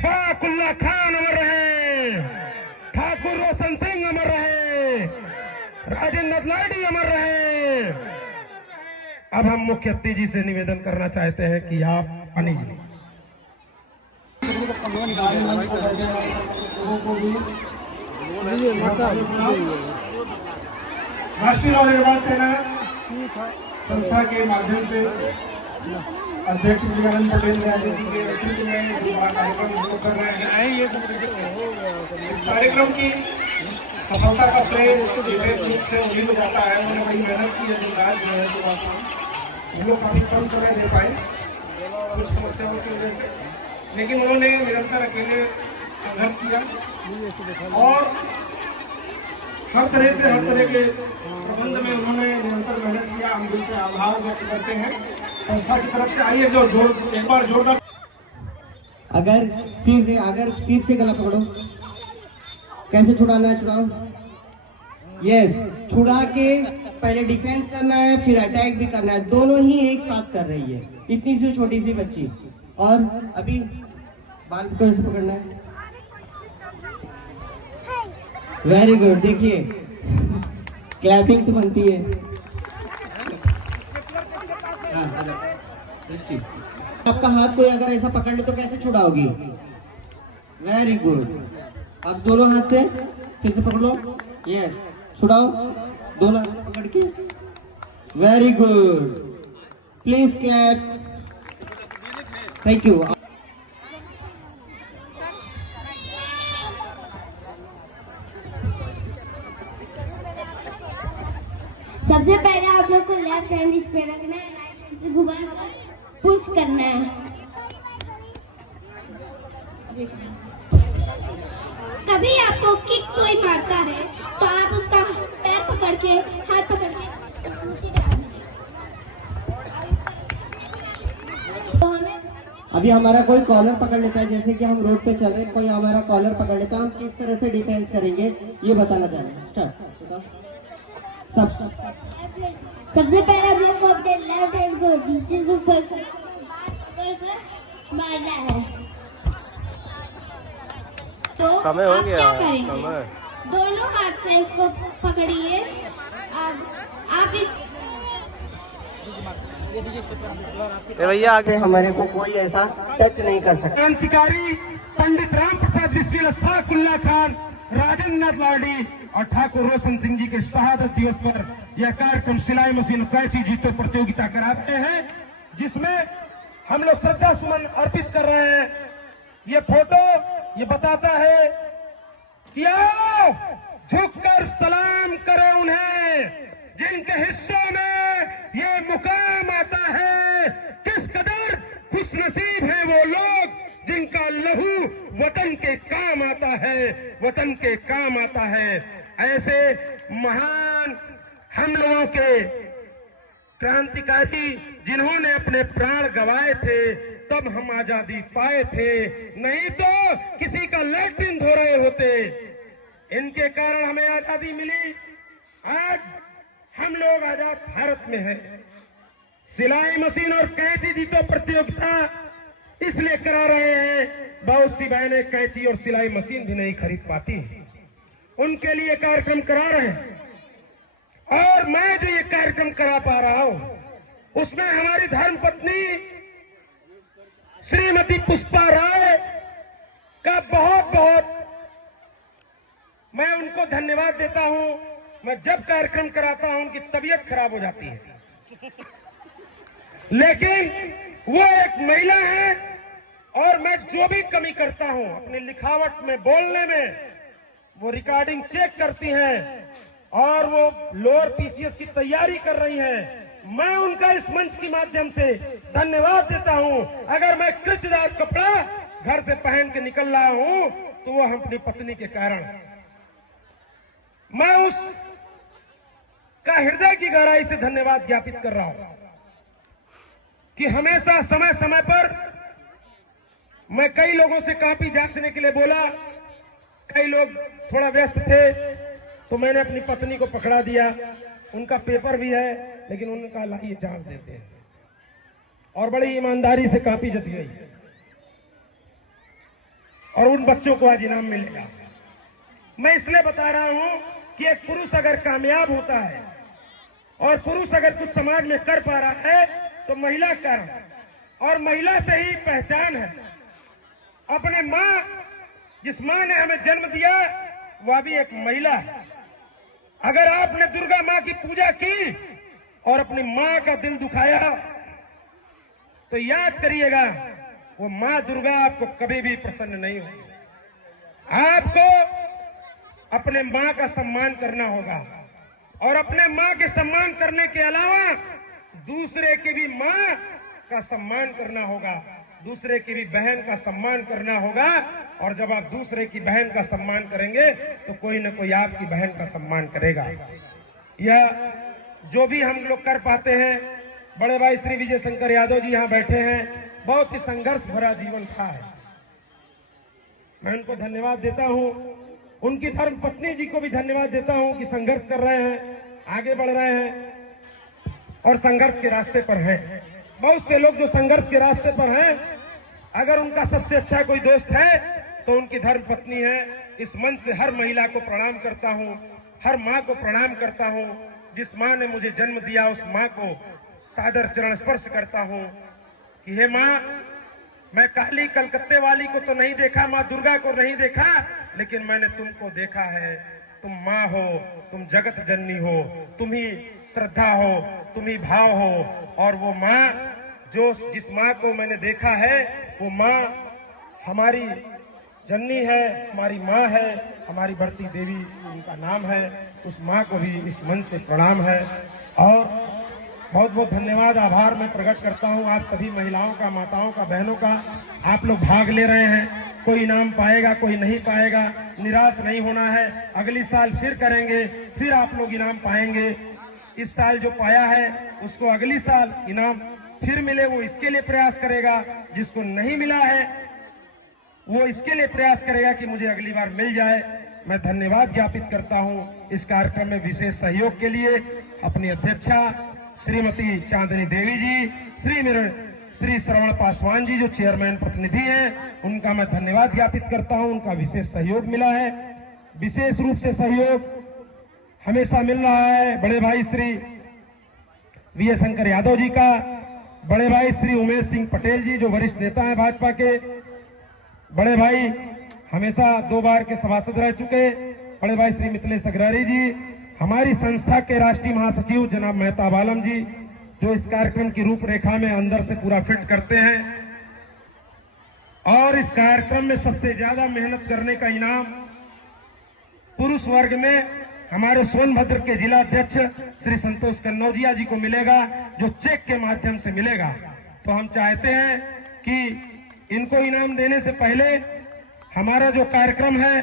अशफाक उल्लाह खान अमर रहे, ठाकुर रोशन सिंह अमर रहे, राजेंद्र लाडी अमर रहे। अब हम मुख्य अतिथि जी से निवेदन करना चाहते हैं कि आप आनीजिए। राष्ट्रीय और युवा सेना संस्था के माध्यम से अध्यक्ष विजयानंद पटेल जी के नेतृत्व में कार्यक्रम शुरू कर रहे हैं। इस कार्यक्रम की सफलता का श्रेय विशेष रूप से उन्हीं को जाता है। उन्होंने बड़ी मेहनत की है। जो आज जो है वो लोग काफी कम समय दे पाए कुछ समस्याओं की वजह से, लेकिन उन्होंने निरंतर अकेले संघर्ष किया और हर तरह के प्रबंध में उन्होंने निरंतर मेहनत किया। हम दिल से आभार व्यक्त करते हैं संस्था की तरफ से। आइए जो एक बार जोरदार। अगर तीर से गला पकड़ो। कैसे छुड़ाना है? छुड़ाओ। यस, छुड़ा के पहले डिफेंस करना है, फिर अटैक भी करना है। दोनों ही एक साथ कर रही है इतनी सी छोटी सी बच्ची। और अभी बाल को ऐसे पकड़ना है। Very good. देखिए क्लैपिंग तो बनती है। आपका हाथ कोई अगर ऐसा पकड़ ले तो कैसे छुड़ाओगी? Very good. अब दोनों हाथ से फिर से पकड़ लो। यस, छुड़ाओ दोनों हाथ पकड़ के। Very good. Please clap. Thank you. सबसे पहले आप लोग को लेफ्ट हैंड इस पे रखना है, राइट हैंड से घुमा पुश करना है। कभी आपको किक कोई मारता है तो आप उसका पैर पकड़ के, हाथ पकड़ के अभी हमारा कोई कॉलर पकड़ लेता है, जैसे कि हम रोड पे चल रहे हैं, कोई हमारा कॉलर पकड़ लेता है, हम किस तरह से डिफेंस करेंगे ये बताना चाहेंगे। स्टार्ट। सबसे पहले आप लोग को अपने लेफ्ट हैंड को नीचे से ऊपर मारना है। तो समय हो गया। समय दोनों हाथ से इसको पकड़िए। अब आप इस भैया आगे हमारे को कोई ऐसा टच नहीं कर सकता। क्रांतिकारी पंडित राम प्रसाद बिस्मिल, अशफाक उल्लाह खान, राजेंद्र लाडी और ठाकुर रोशन सिंह जी के शहादत दिवस पर यह कार्यक्रम सिलाई मशीन कैची जीतो प्रतियोगिता करा रहे हैं, जिसमें हम लोग श्रद्धा सुमन अर्पित कर रहे हैं। ये फोटो ये बताता है कि आओ झुककर सलाम करें उन्हें जिनके हिस्सों में ये मुकाम आता है। किस कदर खुशनसीब हैं वो लोग जिनका लहू वतन के काम आता है, वतन के काम आता है। ऐसे महान हम लोगों के क्रांतिकारी जिन्होंने अपने प्राण गंवाए थे, तब हम आजादी पाए थे, नहीं तो किसी का लैट्रिन धो रहे होते। इनके कारण हमें आजादी मिली। आज हम लोग आजाद भारत में हैं। सिलाई मशीन और कैंची जीतो प्रतियोगिता इसलिए करा रहे हैं, बहुत सी बहनें कैंची और सिलाई मशीन भी नहीं खरीद पाती, उनके लिए कार्यक्रम करा रहे हैं। और मैं जो ये कार्यक्रम करा पा रहा हूं उसमें हमारी धर्मपत्नी श्रीमती पुष्पा राय का बहुत बहुत मैं उनको धन्यवाद देता हूं। मैं जब कार्यक्रम कराता हूं उनकी तबीयत खराब हो जाती है, लेकिन वो एक महिला है और मैं जो भी कमी करता हूं अपनी लिखावट में, बोलने में, वो रिकॉर्डिंग चेक करती हैं और वो लोअर पीसीएस की तैयारी कर रही हैं। मैं उनका इस मंच के माध्यम से धन्यवाद देता हूं। अगर मैं कृचदार कपड़ा घर से पहन के निकल रहा हूं तो वो अपनी पत्नी के कारण। मैं उस का हृदय की गहराई से धन्यवाद ज्ञापित कर रहा हूं कि हमेशा समय समय पर मैं कई लोगों से कॉपी जांचने के लिए बोला, कई लोग थोड़ा व्यस्त थे तो मैंने अपनी पत्नी को पकड़ा दिया। उनका पेपर भी है लेकिन उन्होंने कहा लाइए जांच देते हैं, और बड़ी ईमानदारी से कॉपी जच गई। और उन बच्चों को आज इनाम मिलेगा। मैं इसलिए बता रहा हूं कि एक पुरुष अगर कामयाब होता है और पुरुष अगर कुछ समाज में कर पा रहा है तो महिला कर, और महिला से ही पहचान है। अपने माँ, जिस माँ ने हमें जन्म दिया, वह भी एक महिला है। अगर आपने दुर्गा माँ की पूजा की और अपनी माँ का दिल दुखाया तो याद करिएगा, वो माँ दुर्गा आपको कभी भी प्रसन्न नहीं होगी। आपको अपने माँ का सम्मान करना होगा, और अपने माँ के सम्मान करने के अलावा दूसरे की भी माँ का सम्मान करना होगा, दूसरे की भी बहन का सम्मान करना होगा। और जब आप दूसरे की बहन का सम्मान करेंगे तो कोई न कोई आपकी बहन का सम्मान करेगा। यह जो भी हम लोग कर पाते हैं, बड़े भाई श्री विजय शंकर यादव जी यहाँ बैठे हैं, बहुत ही संघर्ष भरा जीवन था है। मैं उनको धन्यवाद देता हूँ, उनकी धर्म पत्नी जी को भी धन्यवाद देता हूँ कि संघर्ष कर रहे हैं, आगे बढ़ रहे हैं और संघर्ष के रास्ते पर हैं। बहुत से लोग जो संघर्ष के रास्ते पर हैं, अगर उनका सबसे अच्छा कोई दोस्त है तो उनकी धर्म पत्नी है। इस मन से हर महिला को प्रणाम करता हूँ, हर माँ को प्रणाम करता हूँ। जिस माँ ने मुझे जन्म दिया उस माँ को सादर चरण स्पर्श करता हूँ कि हे माँ, मैं काली कलकत्ते वाली को तो नहीं देखा, माँ दुर्गा को नहीं देखा, लेकिन मैंने तुमको देखा है। तुम माँ हो, तुम जगत जननी हो, तुम ही श्रद्धा हो, तुम ही भाव हो। और वो माँ, जो जिस माँ को मैंने देखा है, वो माँ हमारी जननी है, हमारी माँ है, हमारी बढ़ती देवी उनका नाम है। उस माँ को भी इस मन से प्रणाम है। और बहुत बहुत धन्यवाद, आभार मैं प्रकट करता हूँ आप सभी महिलाओं का, माताओं का, बहनों का। आप लोग भाग ले रहे हैं, कोई इनाम पाएगा, कोई नहीं पाएगा, निराश नहीं होना है। अगली साल फिर करेंगे, फिर आप लोग इनाम पाएंगे। इस साल जो पाया है उसको अगली साल इनाम फिर मिले, वो इसके लिए प्रयास करेगा। जिसको नहीं मिला है वो इसके लिए प्रयास करेगा कि मुझे अगली बार मिल जाए। मैं धन्यवाद ज्ञापित करता हूँ इस कार्यक्रम में विशेष सहयोग के लिए अपनी अध्यक्षा श्रीमती चांदनी देवी जी, श्री श्रवण पासवान जी जो चेयरमैन प्रतिनिधि हैं, उनका मैं धन्यवाद ज्ञापित करता हूं। उनका विशेष सहयोग मिला है। विशेष रूप से सहयोग हमेशा मिल रहा है बड़े भाई श्री विजय शंकर यादव जी का, बड़े भाई श्री उमेश सिंह पटेल जी जो वरिष्ठ नेता हैं भाजपा के, बड़े भाई हमेशा 2 बार के सभासद रह चुके बड़े भाई श्री मिथिलेश अग्रवाल जी, हमारी संस्था के राष्ट्रीय महासचिव जनाब मेहताब आलम जी जो इस कार्यक्रम की रूपरेखा में अंदर से पूरा फिट करते हैं। और इस कार्यक्रम में सबसे ज्यादा मेहनत करने का इनाम पुरुष वर्ग में हमारे सोनभद्र के जिला अध्यक्ष श्री संतोष कन्नौजिया जी को मिलेगा, जो चेक के माध्यम से मिलेगा। तो हम चाहते हैं कि इनको इनाम देने से पहले हमारा जो कार्यक्रम है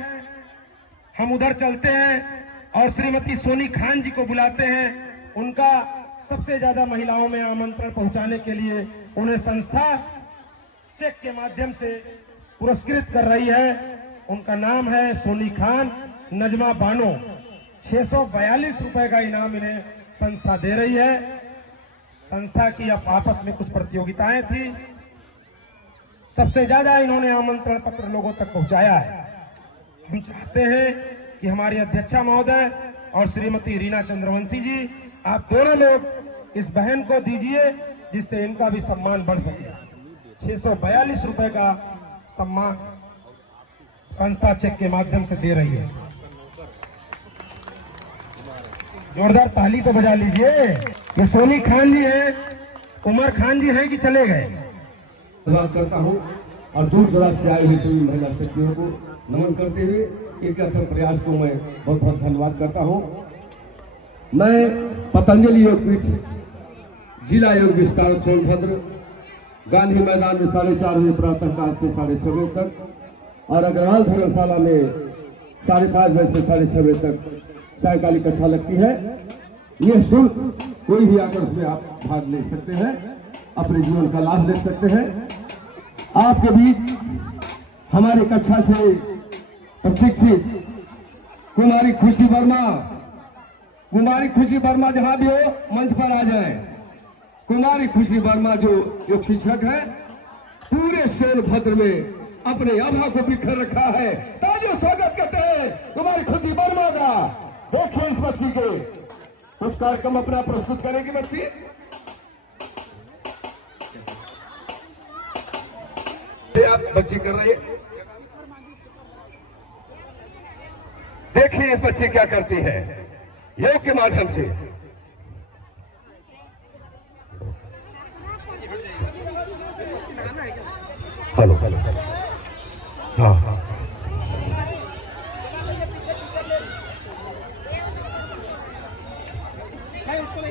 हम उधर चलते हैं और श्रीमती सोनी खान जी को बुलाते हैं। उनका सबसे ज्यादा महिलाओं में आमंत्रण पहुंचाने के लिए उन्हें संस्था चेक के माध्यम से पुरस्कृत कर रही है। उनका नाम है सोनी खान नजमा बानो। 642 रुपए का इनाम इन्हें संस्था दे रही है। संस्था की अब आपस में कुछ प्रतियोगिताएं थी, सबसे ज्यादा इन्होंने आमंत्रण पत्र लोगों तक पहुंचाया है। हम चाहते हैं कि हमारी अध्यक्षा महोदय और श्रीमती रीना चंद्रवंशी जी, आप दोनों लोग इस बहन को दीजिए जिससे इनका भी सम्मान बढ़ सके। 642 रुपए का सम्मान संस्था चेक के माध्यम से दे रही है। जोरदार ताली तो बजा लीजिए। ये सोनी खान जी है, उमर खान जी हैं कि चले गए? धन्यवाद करता हूँ और दूर दराज से आई हुई सभी महिला शक्तियों को नमन करते हुए इनके अथक प्रयास को मैं बहुत बहुत धन्यवाद करता हूँ। मैं पतंजलि योगपीठ जिला योग विस्तार सोनभद्र गांधी मैदान में 4:30 बजे प्रातः काल से 6:30 बजे तक और अग्रवाल धर्मशाला में 5:30 बजे से 6:30 बजे तक सायकालिक कक्षा लगती है। ये शुल्क कोई भी आकर उसमें आप भाग ले सकते हैं, अपने जीवन का लाभ ले सकते हैं। आपके बीच हमारी कक्षा से प्रशिक्षित कुमारी खुशी वर्मा जहां भी हो मंच पर आ जाएं। कुमारी खुशी वर्मा जो योग शिक्षक है, पूरे सोनभद्र में अपने आभा को बिखर रखा है। तालियों स्वागत करते हैं तुम्हारी खुदी बर्मा का। देखिए इस बच्ची के कुछ कार्यक्रम अपना प्रस्तुत करेगी बच्ची। आप बच्ची कर रही है, देखिए इस बच्ची क्या करती है योग के माध्यम से। हेलो हेलो हाँ हाँ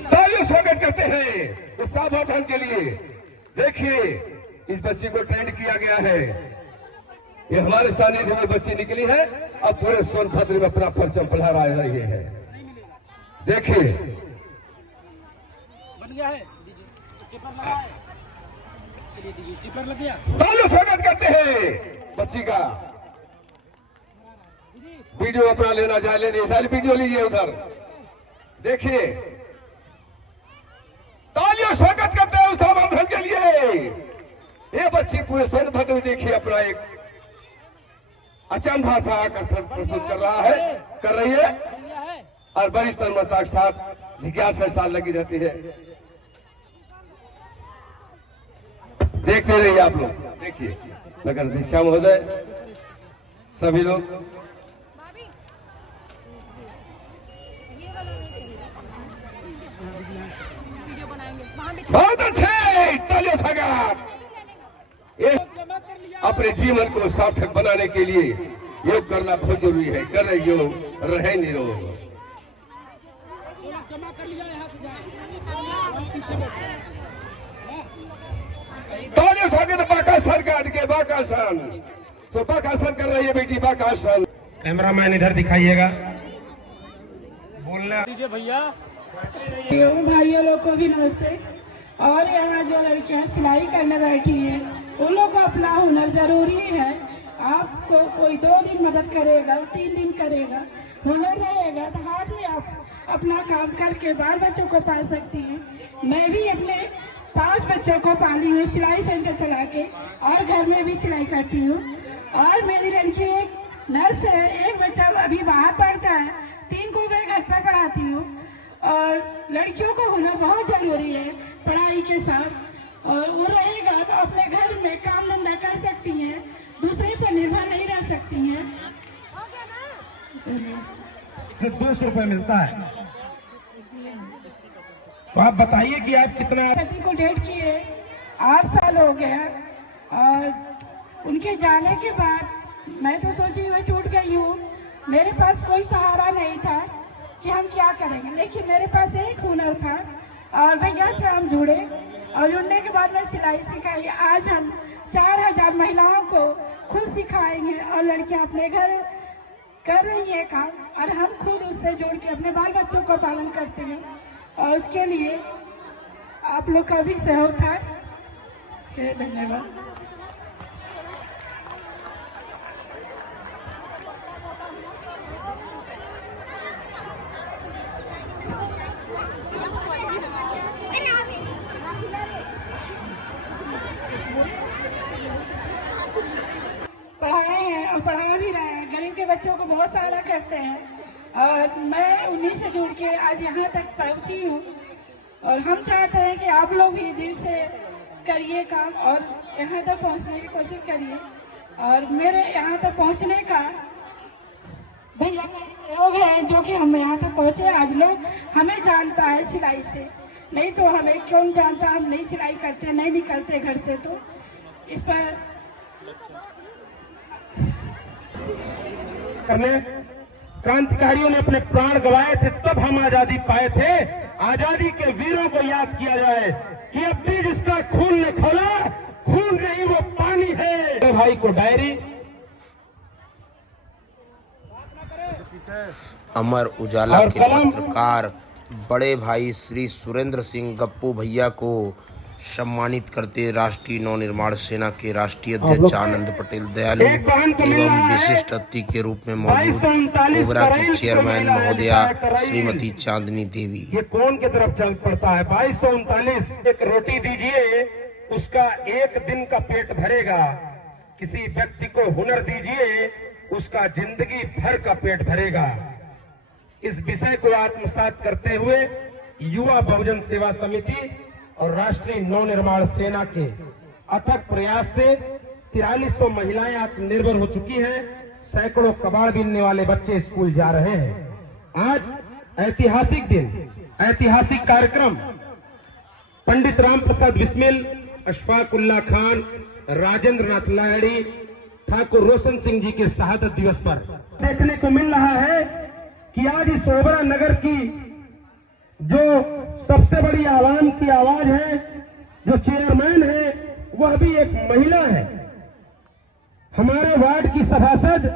तालियों स्वागत करते हैं इस सावधान के लिए। देखिए इस बच्ची को ट्रेंड किया गया है। ये हमारे स्थानीय में बच्ची निकली है, अब पूरे सोनभद्र में अपना परचम फलहरा रही है। देखिए तालियों स्वागत करते हैं बच्ची का। वीडियो अपना लेना जाए लेने वीडियो लीजिए उधर। देखिए तालियों स्वागत करते हैं उस सावधान के लिए। ये बच्ची पूरे सोनभद्र में देखिए अपना एक अचंभा सा आकर्षण प्रस्तुत कर रही है और बड़ी तन्मयता के साथ जिज्ञासा साथ लगी रहती है। देखते रहिए आप लोग। देखिए नगर दीक्षा महोदय सभी लोग बहुत अच्छे तालियों स्वागत। अपने जीवन को सार्थक बनाने के लिए योग करना बहुत जरूरी है। करे योग रहे निरोग। तालियों स्वागत बाकासन काट के बाकासन। तो बाकासन कर रही है बेटी बाकासन। कैमरामैन इधर दिखाइएगा, बोलना दीजिए भैया। भाइयों लोग को भी नमस्ते। और यहाँ जो लड़कियाँ सिलाई करने बैठी हैं उन लोग को अपना हुनर जरूरी है। आपको कोई 2 दिन मदद करेगा, 3 दिन करेगा, हुनर रहेगा तो हाथ में आप अपना काम करके बाल बच्चों को पाल सकती हैं। मैं भी अपने 5 बच्चों को पाली हूँ सिलाई सेंटर चला के, और घर में भी सिलाई करती हूँ। और मेरी लड़की एक नर्स है, एक बच्चा अभी बाहर पढ़ता है, 3 को मैं घर पर पढ़ाती हूँ। और लड़कियों को हुनर बहुत जरूरी है पढ़ाई के साथ, और वो रहेगा तो अपने घर में काम धंधा कर सकती हैं, दूसरे पर निर्भर नहीं रह सकती हैं। सिर्फ 200 रुपये मिलता है। तो आप बताइए कि आप कितना। पति को डेट किए 8 साल हो गया, और उनके जाने के बाद मैं तो सोची मैं टूट गई हूँ। मेरे पास कोई सहारा नहीं था कि हम क्या करेंगे, लेकिन मेरे पास एक हुनर था और भैया से हम जुड़े, और जुड़ने के बाद मैं सिलाई सिखाई। आज हम 4000 महिलाओं को खुद सिखाएंगे, और लड़कियां अपने घर कर रही है काम, और हम खुद उससे जुड़ के अपने बाल बच्चों को पालन करते हैं। और उसके लिए आप लोग का भी सहयोग था। धन्यवाद। पढ़ाए हैं और पढ़ा भी रहे हैं, गरीब के बच्चों को बहुत सारा करते हैं, और मैं उन्हीं से जुड़ के आज यहाँ तक पहुँची हूँ। और हम चाहते हैं कि आप लोग भी दिल से करिए काम और यहाँ तक पहुँचने की कोशिश करिए। और मेरे यहाँ तक पहुँचने का भैया सहयोग है, जो कि हम यहाँ तक पहुँचे। आज लोग हमें जानता है सिलाई से, नहीं तो हमें क्यों जानता, हम नहीं सिलाई करते, नहीं निकलते घर से। तो इस पर क्रांतिकारियों ने अपने प्राण गंवाए थे, तब हम आजादी पाए थे। आजादी के वीरों को याद किया जाए कि अब भी जिसका खून ने खोला, खून नहीं वो पानी है। भाई को डायरी। अमर उजाला के पत्रकार बड़े भाई श्री सुरेंद्र सिंह गप्पू भैया को सम्मानित करते राष्ट्रीय नवनिर्माण सेना के राष्ट्रीय अध्यक्ष आनंद पटेल दयालु एवं विशिष्ट अतिथि के रूप में मौजूद ओबरा की चेयरमैन महोदया श्रीमती चांदनी देवी। ये कौन की तरफ चल पड़ता है? 2239। एक रोटी दीजिए, उसका 1 दिन का पेट भरेगा। किसी व्यक्ति को हुनर दीजिए, उसका जिंदगी भर का पेट भरेगा। इस विषय को आत्मसात करते हुए युवा बहुजन सेवा समिति और राष्ट्रीय नवनिर्माण सेना के अथक प्रयास से 4300 महिलाएं आत्मनिर्भर हो चुकी हैं। सैकड़ों कबाड़ बीनने वाले बच्चे स्कूल जा रहे हैं। आज ऐतिहासिक दिन, ऐतिहासिक कार्यक्रम पंडित राम प्रसाद बिस्मिल, अशफाक उल्लाह खान, राजेंद्र नाथ लाहिड़ी, ठाकुर रोशन सिंह जी के शहादत दिवस पर देखने को मिल रहा है कि आज इस ओबरा नगर की जो सबसे बड़ी आवाम की आवाज है, जो चेयरमैन है, वह भी एक महिला है। हमारे वार्ड की सभासद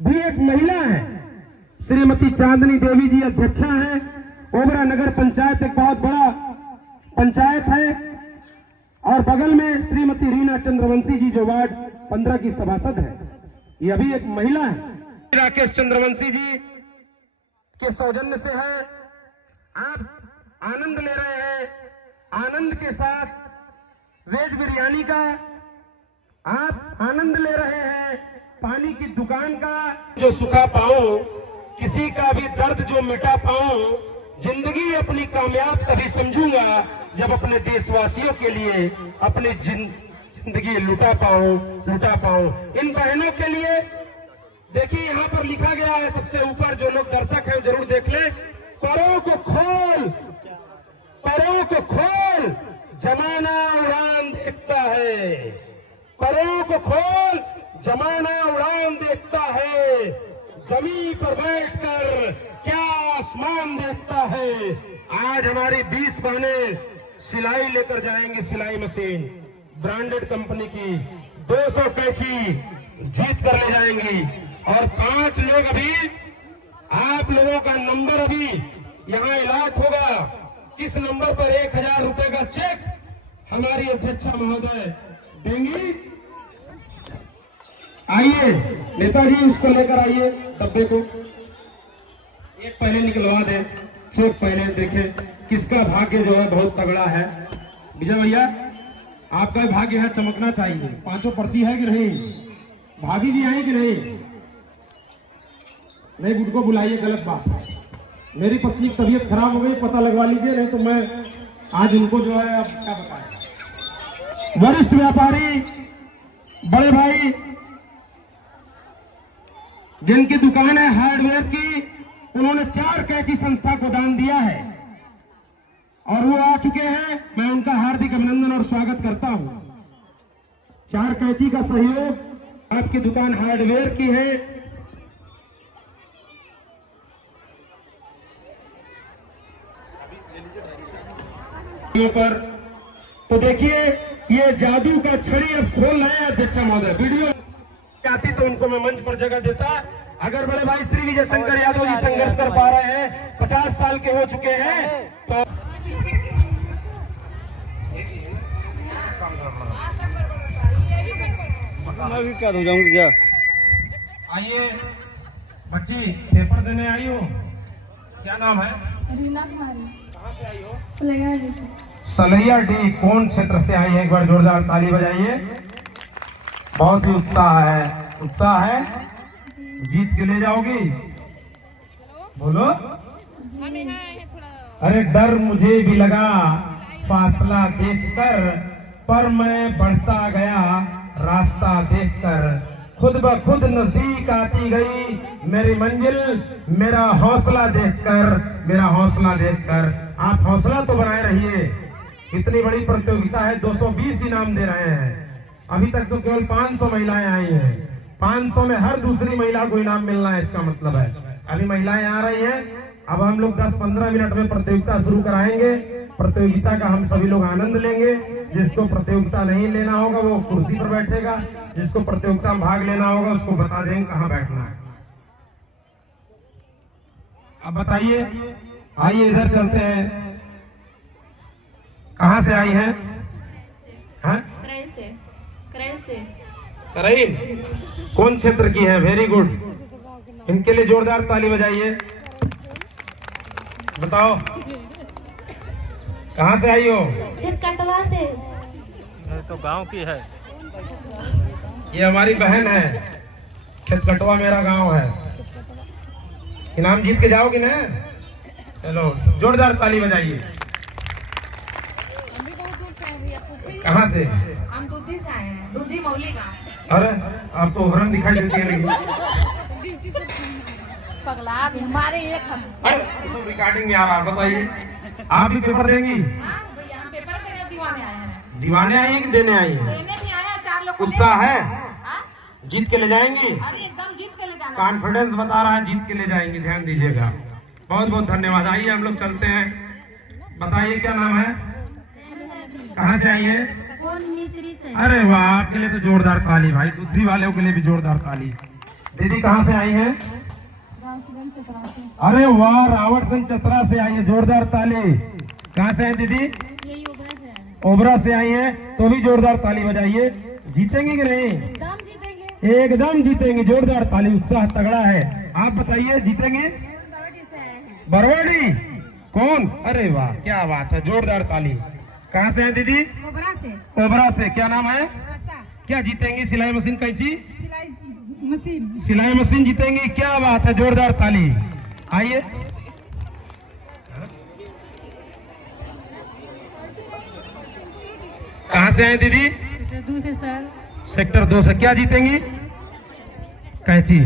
भी एक महिला है, श्रीमती चांदनी देवी जी अध्यक्षा है। ओबरा नगर पंचायत एक बहुत बड़ा पंचायत है और बगल में श्रीमती रीना चंद्रवंशी जी जो वार्ड 15 की सभासद है, यह भी एक महिला है। राकेश चंद्रवंशी जी के सौजन्य से है। आप आनंद ले रहे हैं, आनंद के साथ वेज बिरयानी का आप आनंद ले रहे हैं, पानी की दुकान का जो सुखा पाऊं, किसी का भी दर्द जो मिटा पाऊं। जिंदगी अपनी कामयाब तभी समझूंगा जब अपने देशवासियों के लिए अपनी जिंदगी लुटा पाऊं। इन बहनों के लिए देखिए यहाँ पर लिखा गया है, सबसे ऊपर जो लोग दर्शक हैं जरूर देख लें। परों को खोल, जमाना उड़ान देखता है। परों को खोल, जमाना उड़ान देखता है। जमीन पर बैठकर क्या आसमान देखता है। आज हमारी 20 बहनें सिलाई लेकर जाएंगी, सिलाई मशीन ब्रांडेड कंपनी की 200 कैंची जीत कर ले जाएंगी। और 5 लोग अभी, आप लोगों का नंबर अभी यहाँ अलॉट होगा। इस नंबर पर 1000 रुपए का चेक हमारी अध्यक्षा महोदय देंगी। आइए नेताजी, उसको लेकर आइए डब्बे को। एक पहले निकलवा दे, चेक पहले देखे किसका भाग्य जो है बहुत तगड़ा है। विजय भैया, आपका भाग्य है, चमकना चाहिए। 500 प्रति है कि नहीं? भाभी जी आई कि नहीं? नहीं, गुड को बुलाइए, गलत बात है। मेरी पत्नी की तबीयत खराब हो गई, पता लगवा लीजिए, नहीं तो मैं आज उनको जो है अब क्या बताएं। वरिष्ठ व्यापारी बड़े भाई जिनकी दुकान है हार्डवेयर की, उन्होंने 4 कैंची संस्था को दान दिया है और वो आ चुके हैं। मैं उनका हार्दिक अभिनंदन और स्वागत करता हूं। 4 कैंची का सहयोग, आपकी दुकान हार्डवेयर की है। पर तो देखिए, ये जादू का छड़ी अब खोल रहे हैं अध्यक्षा महोदय। वीडियो आती तो उनको मैं मंच पर जगह देता। अगर बड़े भाई श्री विजय शंकर यादव जी संघर्ष कर पा रहे हैं, 50 साल के हो चुके हैं, तो मैं भी क्या हो जाऊंगी क्या? आइए बच्ची, पेपर देने आई हो, क्या नाम है? कहाँ से आई हो? सलैया डी। कौन क्षेत्र से आई है? एक बार जोरदार ताली बजाइए। बहुत ही उत्साह है। जीत के ले जाओगी? बोलो। अरे डर मुझे भी लगा फासला देखकर, पर मैं बढ़ता गया रास्ता देखकर। खुद ब खुद नजदीक आती गई मेरी मंजिल, मेरा हौसला देखकर। आप हौसला तो बनाए रहिए। इतनी बड़ी प्रतियोगिता है, 220 इनाम दे रहे हैं। अभी तक तो केवल 500 महिलाएं आई हैं। 500 में हर दूसरी महिला को इनाम मिलना है, इसका मतलब है अभी महिलाएं आ रही हैं। अब हम लोग 10-15 मिनट में प्रतियोगिता शुरू कराएंगे। प्रतियोगिता का हम सभी लोग आनंद लेंगे। जिसको प्रतियोगिता नहीं लेना होगा वो कुर्सी पर बैठेगा, जिसको प्रतियोगिता में भाग लेना होगा उसको बता देंगे कहाँ बैठना है। अब बताइए, आइए इधर चलते हैं। कहाँ से आई हैं? करैल। कौन क्षेत्र की है? Very good. इनके लिए जोरदार ताली बजाइए। बताओ कहाँ से आई हो? कटवा दे। तो गांव की है। ये हमारी बहन है, खेतकटवा मेरा गांव है। इनाम जीत के जाओगी ना? चलो जोरदार ताली बजाइए। कहाँ से? हम दूधी से आए हैं, दूधी मौली गाँव। अरे आप तो उभरन दिखाई देती है। पगला हमारे एक हम। अरे सब रिकॉर्डिंग में आ रहा है, बताइए आप भी पेपर देंगी? हाँ भैया, हम पेपर देने दीवाने आए हैं। दीवाने आई हैं कि देने आई हैं? देने भी आए हैं, 4 लोग को उत्साह है? हाँ? जीत के ले जाएंगी? अरे एकदम जीत के ले जाना। कॉन्फिडेंस बता रहा है जीत के ले जाएंगी, ध्यान दीजिएगा। बहुत बहुत धन्यवाद। आइए हम लोग चलते हैं। बताइए क्या नाम है, कहाँ से आई है? अरे वाह, आपके लिए तो जोरदार ताली भाई, दूसरी वालों के लिए भी जोरदार ताली। दीदी कहाँ से आई है? अरे वाह, रावटगंज चतरा से आई है, जोरदार ताली। कहाँ से आई दीदी? ओबरा से आई है, तो भी जोरदार ताली बजाइए। जीतेंगे कि नहीं? एकदम जीतेंगे, जोरदार ताली। उत्साह तगड़ा है। आप बताइए जीतेंगे? बरवाड़ी कौन? अरे वाह, क्या बात है, जोरदार ताली। कहाँ से है दीदी? ओबरा से। क्या नाम है? क्या जीतेंगी? सिलाई मशीन कैसी? सिलाई मशीन जीतेंगी, क्या बात है, जोरदार ताली। आइए कहाँ से आए दीदी? सेक्टर 2 से। क्या जीतेंगी? कैची।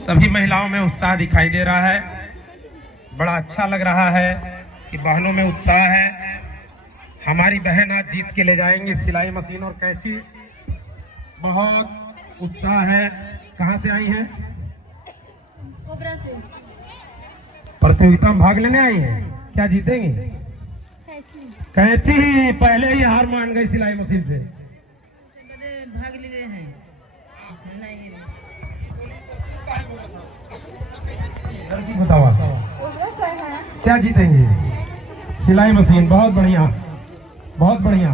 सभी महिलाओं में उत्साह दिखाई दे रहा है, बड़ा अच्छा लग रहा है कि बहनों में उत्साह है। हमारी बहन आज जीत के ले जाएंगे सिलाई मशीन और कैची, बहुत उत्साह है। कहाँ से आई हैं? प्रतियोगिता में भाग लेने आई हैं, क्या जीतेंगी? कैची। पहले ही हार मान गई सिलाई मशीन से। भाग ले रहे हैं। बताओ क्या जीतेंगे? सिलाई मशीन। बहुत बढ़िया, बहुत बढ़िया।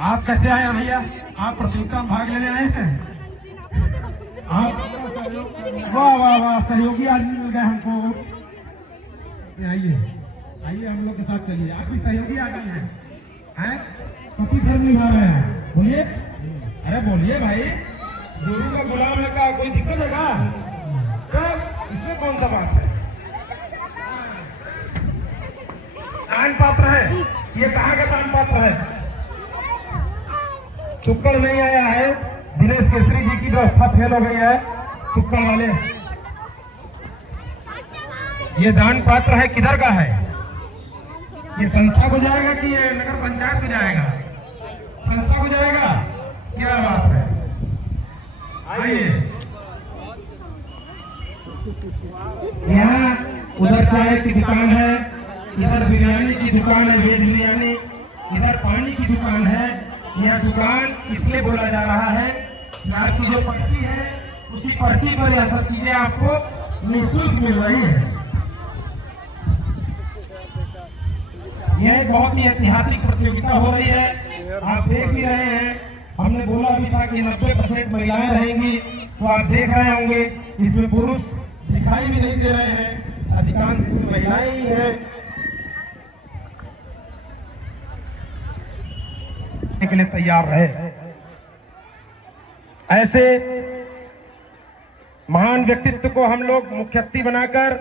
आप कैसे आए हैं भैया? आप प्रतियोगिता में भाग लेने आए हैं? आप वाह वाह वाह, सहयोगी आदमी मिल गए हमको। आइए आइए, हम लोग के साथ चलिए। आप भी सहयोगी आदमी हैं? पति धर्म निभा रहे हैं। बोलिए, अरे बोलिए भाई। गुरु का गुलाम है का कोई दिक्कत है का? इसमें कौन सा बात है? दान पात्र है ये, कहाँ का दान पात्र है? चुक्कड़ नहीं आया है, दिनेश केसरी जी की व्यवस्था फेल हो गई है चुक्कड़ वाले। ये दान पात्र है, किधर का है? ये संस्था को जाएगा कि ये नगर पंचायत को जाएगा? संस्था को जाएगा। क्या बात है, आइए। यहाँ उधर चाय की दुकान है, इधर बिरयानी की दुकान है, वेज बिरयानी। इधर पानी की दुकान है। यह दुकान इसलिए बोला जा रहा है कि आपकी जो पर्ची है उसी पर्ची पर यह सब चीजें आपको निःशुल्क मिल रही है। यह एक बहुत ही ऐतिहासिक प्रतियोगिता हो रही है, आप देख ही रहे हैं। हमने बोला भी था कि 90% महिलाएं रहेंगी, तो आप देख रहे होंगे इसमें पुरुष दिखाई भी नहीं दे रहे हैं, अधिकांश महिलाएं ही हैं। के लिए तैयार रहे। ऐसे महान व्यक्तित्व को हम लोग मुख्यति बनाकर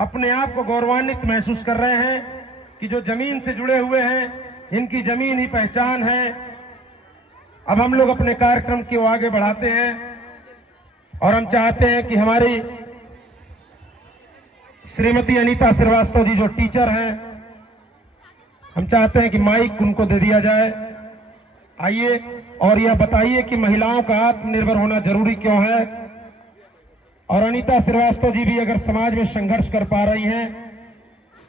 अपने आप को गौरवान्वित महसूस कर रहे हैं कि जो जमीन से जुड़े हुए हैं, इनकी जमीन ही पहचान है। अब हम लोग अपने कार्यक्रम को आगे बढ़ाते हैं और हम चाहते हैं कि हमारी श्रीमती अनीता श्रीवास्तव जी जो टीचर हैं, हम चाहते हैं कि माइक उनको दे दिया जाए। आइए और यह बताइए कि महिलाओं का आत्मनिर्भर होना जरूरी क्यों है। और अनीता श्रीवास्तव जी भी अगर समाज में संघर्ष कर पा रही हैं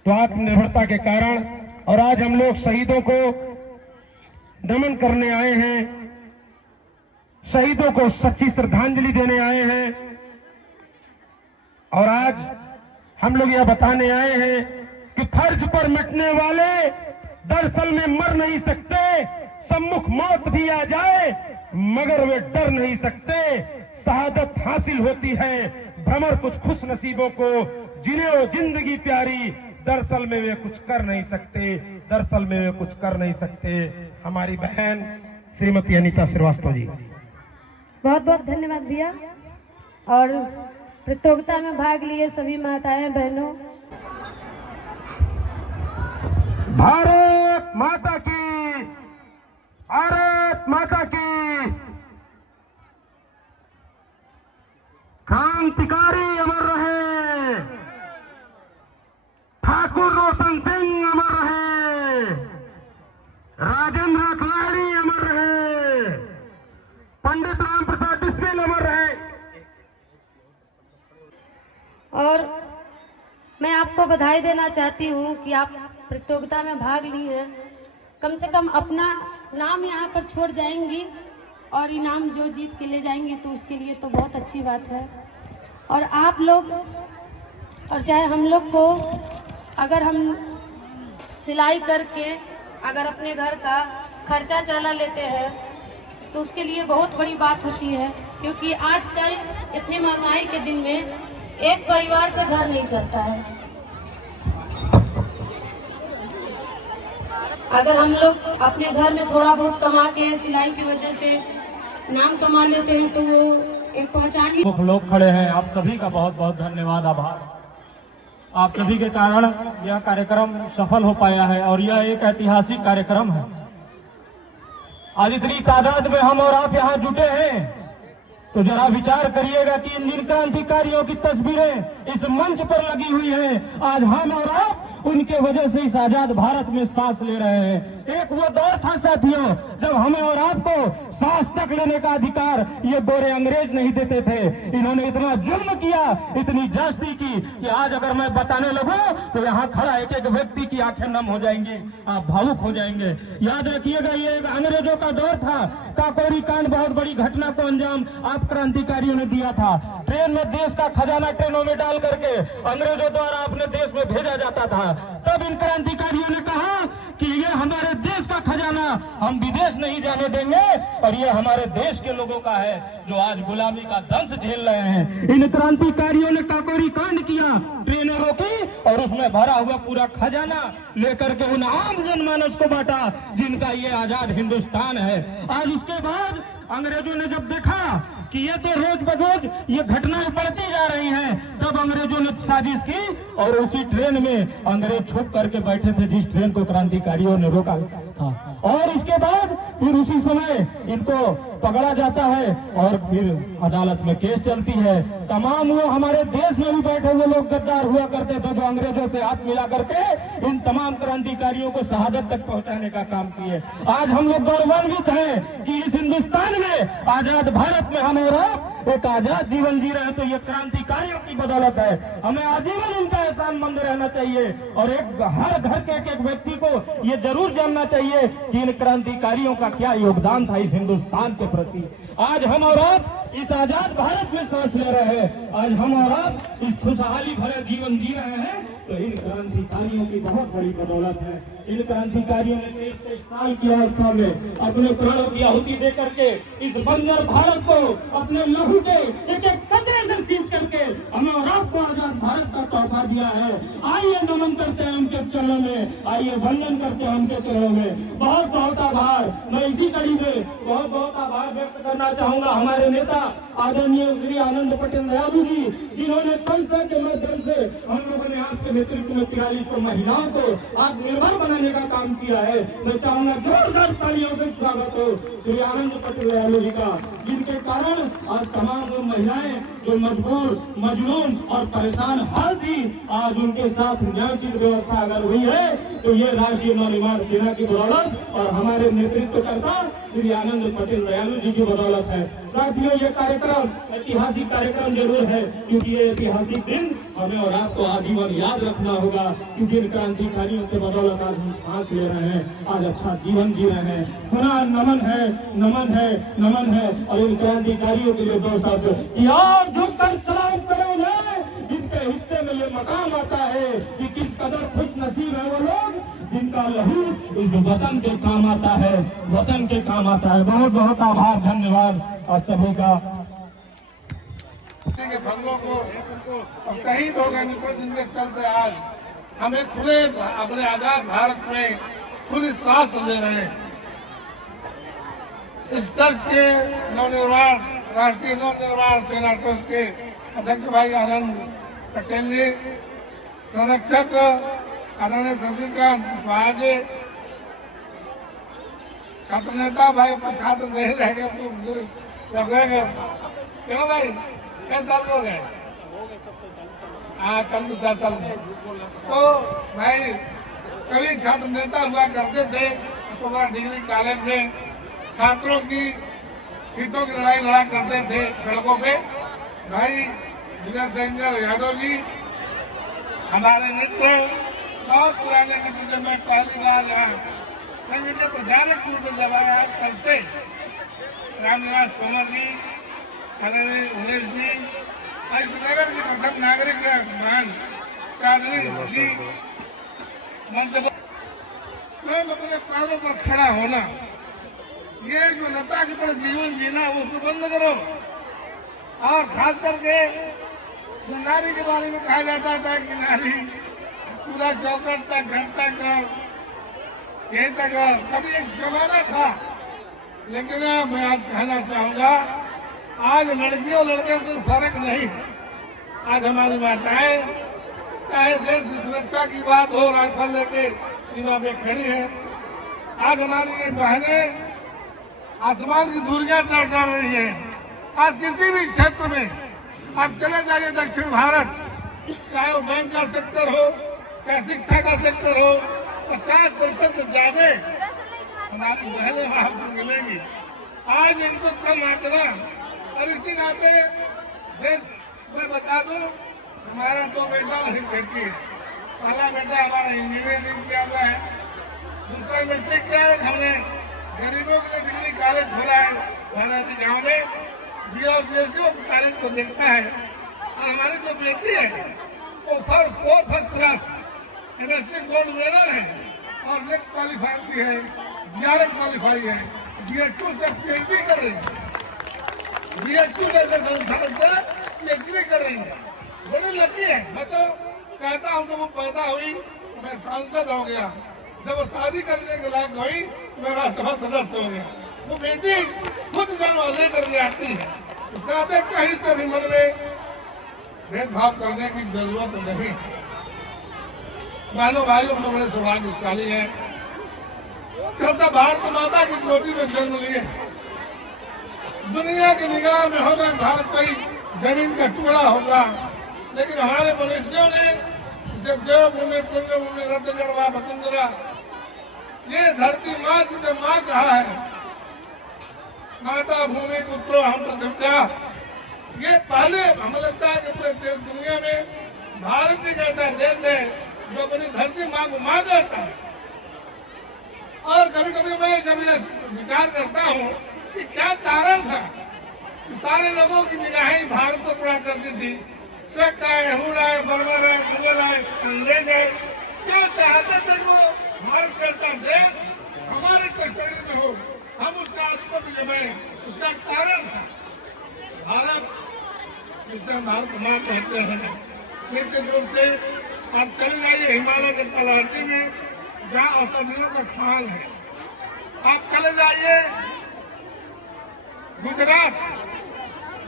तो आत्मनिर्भरता के कारण। और आज हम लोग शहीदों को नमन करने आए हैं, शहीदों को सच्ची श्रद्धांजलि देने आए हैं। और आज हम लोग यह बताने आए हैं कि फर्ज पर मिटने वाले दरअसल में मर नहीं सकते, सम्मुख मौत भी आ जाए मगर वे डर नहीं सकते। शहादत हासिल होती है भ्रमर कुछ खुश नसीबों को, जिन्हें वो जिंदगी प्यारी दरअसल में वे कुछ कर नहीं सकते, दरअसल में वे कुछ कर नहीं सकते। हमारी बहन श्रीमती अनीता श्रीवास्तव जी, बहुत बहुत धन्यवाद भैया। और प्रतियोगिता में भाग लिए सभी माताएं बहनों, भारत माता की, भारत माता की। क्रांतिकारी अमर रहे, ठाकुर रोशन सिंह अमर रहे, राजेंद्र खिलाड़ी अमर रहे, पंडित राम प्रसाद बिस्मिल अमर रहे। और मैं आपको बधाई देना चाहती हूँ कि आप प्रतियोगिता में भाग ली हैं। कम से कम अपना नाम यहाँ पर छोड़ जाएंगी और इनाम जो जीत के ले जाएंगी तो उसके लिए तो बहुत अच्छी बात है। और आप लोग और चाहे हम लोग को अगर हम सिलाई करके अगर अपने घर का खर्चा चला लेते हैं तो उसके लिए बहुत बड़ी बात होती है, क्योंकि आजकल इतनी महंगाई के दिन में एक परिवार से घर नहीं चलता है। अगर हम लोग अपने घर में थोड़ा बहुत कमा के सिलाई की वजह से नाम कमा लेते हैं तो वो एक पहचान ही। लोग खड़े हैं, आप सभी का बहुत बहुत धन्यवाद, आभार। आप सभी के कारण यह कार्यक्रम सफल हो पाया है और यह एक ऐतिहासिक कार्यक्रम है। आज इतनी तादाद में हम और आप यहाँ जुटे हैं तो जरा विचार करिएगा कि इन जिन क्रांतिकारियों की तस्वीरें इस मंच पर लगी हुई हैं, आज हम और आप उनके वजह से इस आजाद भारत में सांस ले रहे हैं। एक वो दौर था साथियों जब हमें और आपको सांस तक लेने का अधिकार ये गोरे अंग्रेज नहीं देते थे। इन्होंने इतना जुल्म किया, इतनी जास्ती की कि आज अगर मैं बताने लगूं तो यहाँ खड़ा एक एक व्यक्ति की आंखें नम हो जाएंगी, आप भावुक हो जाएंगे। याद रखिएगा ये एक अंग्रेजों का दौर था। काकोरी कांड बहुत बड़ी घटना को अंजाम आप क्रांतिकारियों ने दिया था। ट्रेन में देश का खजाना ट्रेनों में डाल करके अंग्रेजों द्वारा अपने देश में भेजा जाता था। तब इन क्रांतिकारियों ने कहा कि ये हमारे देश का खजाना हम विदेश नहीं जाने देंगे और ये हमारे देश के लोगों का है जो आज गुलामी का दंश झेल रहे हैं। इन क्रांतिकारियों ने काकोरी कांड किया, ट्रेनें रोकी और उसमें भरा हुआ पूरा खजाना लेकर के उन आम जनमानस को बांटा जिनका ये आजाद हिंदुस्तान है। आज उसके बाद अंग्रेजों ने जब देखा कि ये तो रोज बरोज ये घटनाएं बढ़ती जा रही हैं, तब अंग्रेजों ने साजिश की और उसी ट्रेन में अंग्रेज छुप करके बैठे थे जिस ट्रेन को क्रांतिकारियों ने रोका था। और इसके बाद फिर उसी समय इनको पकड़ा जाता है और फिर अदालत में केस चलती है। तमाम वो हमारे देश में भी बैठे हुए लोग गद्दार हुआ करते थे जो अंग्रेजों से हाथ मिला करके इन तमाम क्रांतिकारियों को शहादत तक पहुंचाने का काम किए। आज हम लोग गौरवान्वित हैं कि इस हिंदुस्तान में आजाद भारत में हम और आप एक आजाद जीवन जी रहे हैं तो ये क्रांतिकारियों की बदौलत है। हमें आजीवन इनका एहसानमंद रहना चाहिए और एक हर घर के एक व्यक्ति को ये जरूर जानना चाहिए कि इन क्रांतिकारियों का क्या योगदान था इस हिंदुस्तान के प्रति। आज हम और आप इस आजाद भारत में सांस ले रहे हैं, आज हम और आप इस खुशहाली भरे जीवन जी रहे हैं तो इन क्रांतिकारियों की बहुत बड़ी बदौलत है। इन क्रांतिकारियों ने 23 साल की अवस्था में अपने प्राणों की आहुति दे करके इस बंजर भारत को अपने लहू के एक एक कतरे से सींच करके हमें और आपको आजाद भारत का तोहफा दिया है। आइए नमन करते हैं उनके चरणों में, आइए वंदन करते हैं उनके चरणों में। बहुत बहुत आभार। मैं इसी कड़ी में बहुत बहुत आभार व्यक्त करना चाहूंगा हमारे नेता आदरणीय श्री आनंद पटेल दयालु जी, जिन्होंने संसद के माध्यम से हम लोगों ने आपके नेतृत्व में 4300 महिलाओं को आत्मनिर्भर बनाने का काम किया है। मैं चाहूंगा जोरदार तालियों से स्वागत हो श्री आनंद पटेल दयालु जी का, जिनके कारण आज तमाम वो महिलाएं जो मजबूर, मजलूम और परेशान हाल थी, आज उनके साथ न्यायोचित व्यवस्था अगर हुई है तो ये राष्ट्रीय नवनिर्माण सेना की बदौलत और हमारे नेतृत्वकर्ता श्री आनंद पटेल दयालु जी की बदौलत है। साथियों, ये कार्यक्रम ऐतिहासिक कार्यक्रम जरूर है क्योंकि ये ऐतिहासिक दिन हमें और आपको आजीवन याद रखना होगा क्योंकि इन क्रांतिकारियों के बदौलत आज हम सांस ले रहे हैं, आज अच्छा जीवन जी रहे हैं। पुनः नमन है, नमन है, नमन है। और इन क्रांतिकारियों के लिए दो शब्द याद झुककर सलाम करेंगे जिनके हिस्से में ये मकाम आता है कि किस कदर खुश नसीब है वो लोग जिनका लहू इस वतन के काम आता है, वतन के काम आता है। बहुत बहुत आभार, धन्यवाद आप सभी का। के फंगों को अब कहीं होगा नहीं जिनके चलते आज हमें खुले अपने आजाद भारत में खुली सांस ले रहे हैं। इस ट्रस्ट के नवनिर्माण राष्ट्रीय नवनिर्माण सेना ट्रस्ट के अध्यक्ष भाई आनंद पटेल जी, संरक्षक आदरणीय शशिकांत महाजे, छात्र नेता भाई छात्र नहीं रह गए क्यों भाई कैसे साल हो गए? हाँ कल 10 साल। तो भाई कभी छात्र नेता हुआ करते थे डिग्री कॉलेज में, छात्रों की हितों की लड़ाई लड़ा करते थे सड़कों पे। भाई विजय सिंह यादव जी हमारे मित्र, बहुत पुराने मित्र, जब मैं पहली बार यहाँ प्रधानपुर में जब आया कल से रामनिवास तोमर जी, आदरणीय उमेश जी, नगर के प्रथम नागरिक जी मंच स्वयं अपने पैरों पर खड़ा होना, ये जो लता की तरह जीवन जीना उसको बंद करो। और खास करके नारी के बारे में कहा जाता था कि नारी पूरा चौकट तक घर तक ये तक कभी एक जमाना था, लेकिन मैं आज कहना चाहूंगा आज लड़की और लड़के में फर्क नहीं। आज हमारी माताएं चाहे देश की सुरक्षा की बात हो, राइफल लेके सीमा पे खड़ी है। आज हमारी ये बहनें आसमान की दूरियां तय कर रही है। आज किसी भी क्षेत्र में आप चले जाइए दक्षिण भारत, चाहे वो बैंक का सेक्टर हो, चाहे शिक्षा का सेक्टर हो, 50% से ज्यादा हमारी बहनें वहां पर मिलेंगी। आज इनको कम आंकड़ा। और इसी नाते देश में बता दूं, हमारा 2 बेटा नहीं बेटी है। पहला बेटा हमारा इंजीनियरिंग किया हुआ है, दूसरा मैट्रिक किया है। हमने गरीबों के लिए डिग्री कॉलेज खोला है महाराजी गाँव में, बीएससी कॉलेज को देखता है। और हमारी जो बेटी है वो first class university gold medal है और नेक्स्ट क्वालिफाई की है, DRM क्वालिफाई है, BA2 से PhD कर रही है, BA2 जैसे संस्थान से PhD कर रही है। बड़ी लकी है। मैं तो कहता हूँ, जब वो पैदा हुई मैं सांसद हो गया, जब वो शादी करने के लायक हुई मैं राज्यसभा सदस्य हो गया। वो बेटी खुद जन्म लेकर के आती है, उसका कहीं से भी मन में भेदभाव करने की जरूरत नहीं। बहनों भाइयों को बड़े सौभाग्यशाली है, जब तक भारत माता की कोटि में जन्म लिए। दुनिया की निगाह में होगा भारत कोई जमीन का टुकड़ा होगा, लेकिन हमारे मनुष्यों ने जब देवभूमि पुण्यभूमि रत्नगढ़ वसुंधरा, ये धरती माँ जिसे माँ कहा है, माता भूमि पुत्रो हम प्रतिज्ञा, ये पहले हमें लगता है कि पूरे दुनिया में भारत एक ऐसा देश है जो अपनी धरती माँ को माँ कहता है। और कभी कभी मैं जब ये विचार करता हूँ कि क्या कारण था कि सारे लोगों की निगाहें भारत को पूरा करती थी। शक आए, हुड़ आए, बर्बर आए, मुगल आए, अंग्रेज आए, क्यों चाहते थे वो भारत जैसा देश हमारे कस्टडी में हो, हम उसका आधिपत्य जमाएं। उसका कारण था भारत, जिसे भारत माँ कहते हैं। निश्चित रूप से आप चले जाइए हिमालय के तलहटी में जहाँ औषधियों का खान है। आप चले जाइए गुजरात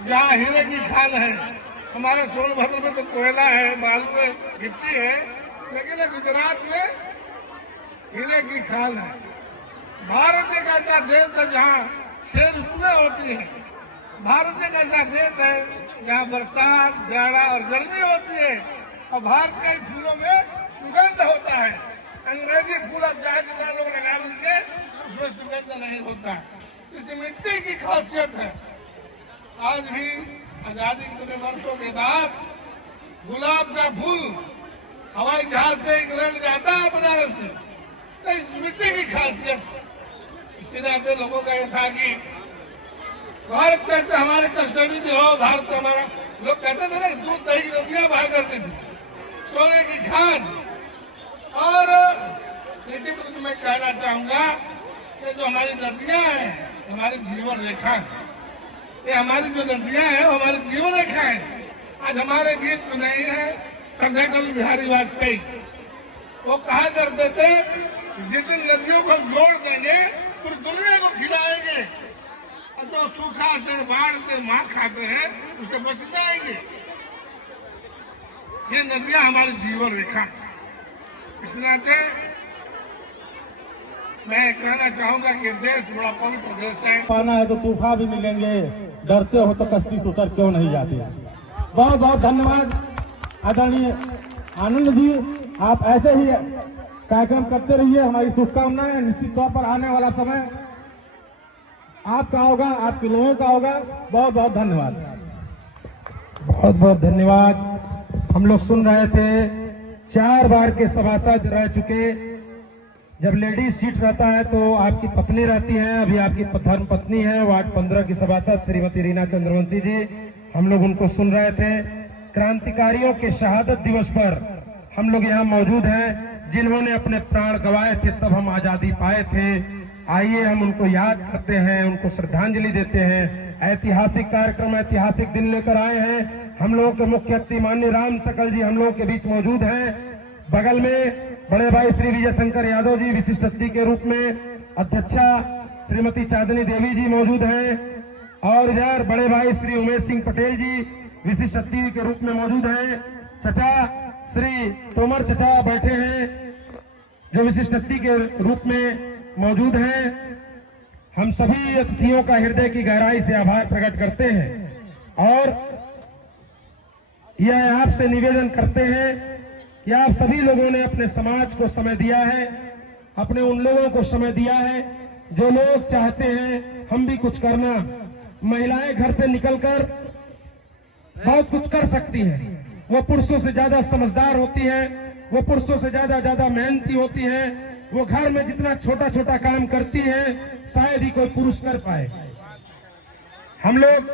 जहाँ हीरे की खान है। हमारे सोनभद्र में तो कोयला है, बालू में गिट्टी है, लेकिन गुजरात में हीरे की खान है। भारत एक ऐसा देश है जहाँ 6 ऋतुएं होती है। भारत एक ऐसा देश है जहाँ बरसात, जाड़ा और गर्मी होती है। और भारत के फूलों में सुगंध होता है। अंग्रेजी फूल चाहे जितना लोग लगा लीजिए, उसमें सुगंध नहीं होता। इस मिट्टी की खासियत है। आज भी आजादी के कुछ वर्षों के बाद गुलाब का फूल हवाई जहाज से इंग्लैंड जाता है बनारस से, तो मिट्टी की खासियत। इसी नाते लोगों का यह था कि भारत कैसे हमारे कस्टडी में हो। भारत का हमारा, लोग कहते थे ना दूध दही की नदियां बहा करती थी, सोने की खान। और निश्चित रूप में कहना चाहूंगा कि जो हमारी नदियां हैं हमारी जीवन रेखा है। ये हमारी जो नदियां हैं वो हमारी जीवन रेखा है। आज हमारे बीच में नहीं है श्रद्धा अटल बिहारी वाजपेयी, वो कहा करते थे जितनी नदियों को जोड़ देंगे पूरी दुनिया को खिलाएंगे, और जो सूखा से बाढ़ से मार खाते हैं उसे बच जाएंगे। ये नदियां हमारी जीवन रेखा, इस नाते मैं कहना चाहूंगा कि देश बड़ा पवित्र देश है। पाना है तो तूफान भी मिलेंगे, डरते हो तो कश्ती से उतर क्यों नहीं जाती। बहुत बहुत धन्यवाद आदरणीय आनंद जी, आप ऐसे ही कार्यक्रम करते रहिए, हमारी शुभकामनाएं। निश्चित तौर पर आने वाला समय आपका होगा, आपके लोगों का होगा। बहुत बहुत धन्यवाद, बहुत बहुत धन्यवाद। हम लोग सुन रहे थे 4 बार के सभासद रह चुके, जब लेडीज सीट रहता है तो आपकी पत्नी रहती है, अभी आपकी धर्म पत्नी है वार्ड 15 की सभासद श्रीमती रीना चंद्रवंशी जी, हम लोग उनको सुन रहे थे। क्रांतिकारियों के शहादत दिवस पर हम लोग यहाँ मौजूद हैं, जिन्होंने अपने प्राण गंवाए थे तब हम आजादी पाए थे। आइए हम उनको याद करते हैं, उनको श्रद्धांजलि देते हैं। ऐतिहासिक कार्यक्रम, ऐतिहासिक दिन लेकर आए हैं। हम लोगों के मुख्य अतिथि माननीय राम सकल जी हम लोगों के बीच मौजूद हैं। बगल में बड़े भाई श्री विजय शंकर यादव जी विशिष्ट अतिथि के रूप में, अध्यक्षा श्रीमती चांदनी देवी जी मौजूद हैं, और इधर बड़े भाई श्री उमेश सिंह पटेल जी विशिष्ट अतिथि के रूप में मौजूद हैं। चचा श्री तोमर चचा बैठे हैं जो विशिष्ट अतिथि के रूप में मौजूद हैं। हम सभी अतिथियों का हृदय की गहराई से आभार प्रकट करते हैं और यह आपसे निवेदन करते हैं कि आप सभी लोगों ने अपने समाज को समय दिया है, अपने उन लोगों को समय दिया है जो लोग चाहते हैं हम भी कुछ करना। महिलाएं घर से निकलकर बहुत कुछ कर सकती हैं, वो पुरुषों से ज्यादा समझदार होती है, वो पुरुषों से ज्यादा मेहनती होती है। वो घर में जितना छोटा छोटा काम करती है शायद ही कोई पुरुष कर पाए। हम लोग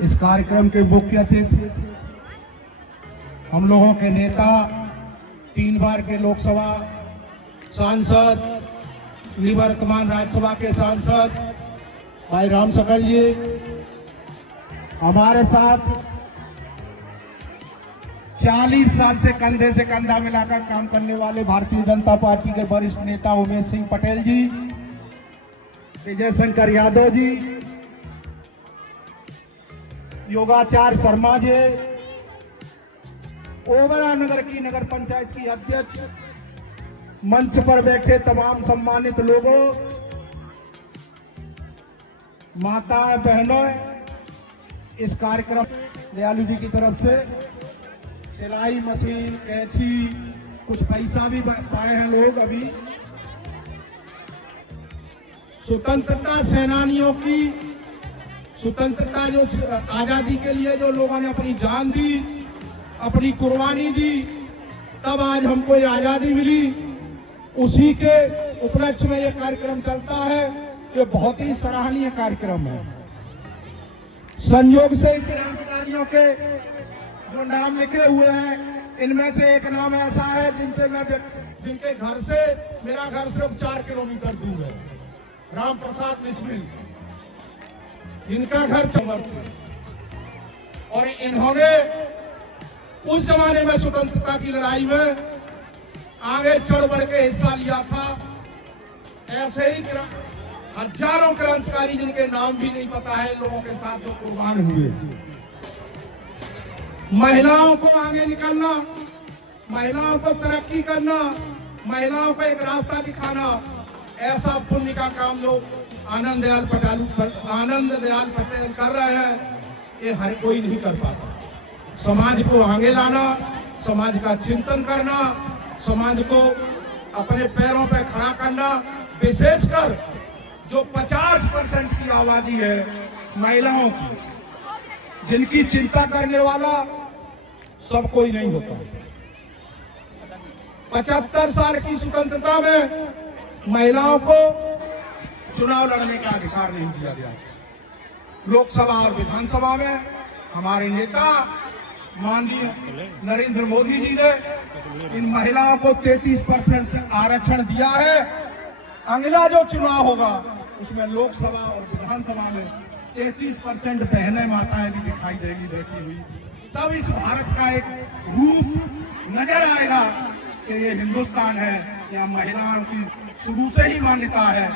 इस कार्यक्रम के मुख्य अतिथि हम लोगों के नेता, 3 बार के लोकसभा सांसद, निवर्तमान राज्यसभा के सांसद भाई राम सकल जी, हमारे साथ 40 साल से कंधे से कंधा मिलाकर काम करने वाले भारतीय जनता पार्टी के वरिष्ठ नेता उमेश सिंह पटेल जी, विजय शंकर यादव जी, योगाचार्य शर्मा जी, ओबरा नगर की नगर पंचायत की अध्यक्ष, मंच पर बैठे तमाम सम्मानित लोगों, माताएं बहनों, इस कार्यक्रम दयालु जी की तरफ से सिलाई मशीन, कैंची, कुछ पैसा भी पाए हैं लोग। अभी स्वतंत्रता सेनानियों की, स्वतंत्रता जो आजादी के लिए जो लोगों ने अपनी जान दी, अपनी कुर्बानी दी, तब आज हमको ये आजादी मिली। उसी के उपलक्ष्य में ये कार्यक्रम चलता है। ये बहुत ही सराहनीय कार्यक्रम है। संयोग से इन क्रांतिकारियों के जो नाम लिखे हुए हैं, इनमें से एक नाम ऐसा है जिनके घर से, मेरा घर सिर्फ 4 किलोमीटर दूर है, राम प्रसाद मिश्र। इनका घर चंबर, और इन्होंने उस जमाने में स्वतंत्रता की लड़ाई में आगे चढ़ बढ़ के हिस्सा लिया था। ऐसे ही हजारों क्रांतिकारी जिनके नाम भी नहीं पता है, लोगों के साथ जो कुर्बान हुए। महिलाओं को आगे निकलना, महिलाओं को तरक्की करना, महिलाओं को एक रास्ता दिखाना, ऐसा पुण्य का काम लोग आनंद दयाल पटेल कर रहे हैं। ये हर कोई नहीं कर पाता। समाज को आगे लाना, समाज का चिंतन करना, समाज को अपने पैरों पर खड़ा करना, विशेषकर जो 50% की आबादी है महिलाओं की, जिनकी चिंता करने वाला सब कोई नहीं होता। 75 साल की स्वतंत्रता में महिलाओं को चुनाव लड़ने का अधिकार नहीं दिया गया। लोकसभा और विधानसभा में हमारे नेता माननीय नरेंद्र मोदी जी ने इन महिलाओं को 33% आरक्षण दिया है। अगला जो चुनाव होगा उसमें लोकसभा और विधानसभा में 33% बहनें माताएं भी दिखाई देगी बैठी हुई। तब इस भारत का एक रूप नजर आएगा कि ये हिंदुस्तान है, यहाँ महिलाओं की शुरू से ही मान्यता है।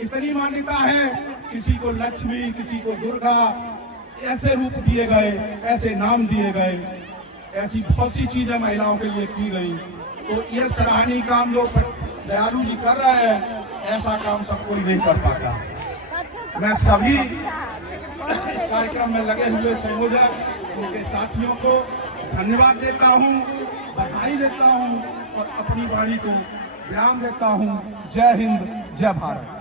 इतनी मान्यता है, किसी को लक्ष्मी, किसी को दुर्गा, ऐसे रूप दिए गए, ऐसे नाम दिए गए, ऐसी बहुत सी चीजें महिलाओं के लिए की गई। तो ये सराहनीय काम जो दयालु जी कर रहे हैं, ऐसा काम सब कोई नहीं कर पाता। मैं सभी इस कार्यक्रम में लगे हुए संयोजक, उनके साथियों को धन्यवाद देता हूँ, बधाई देता हूँ और अपनी वाणी को विराम देता हूँ। जय हिंद, जय भारत।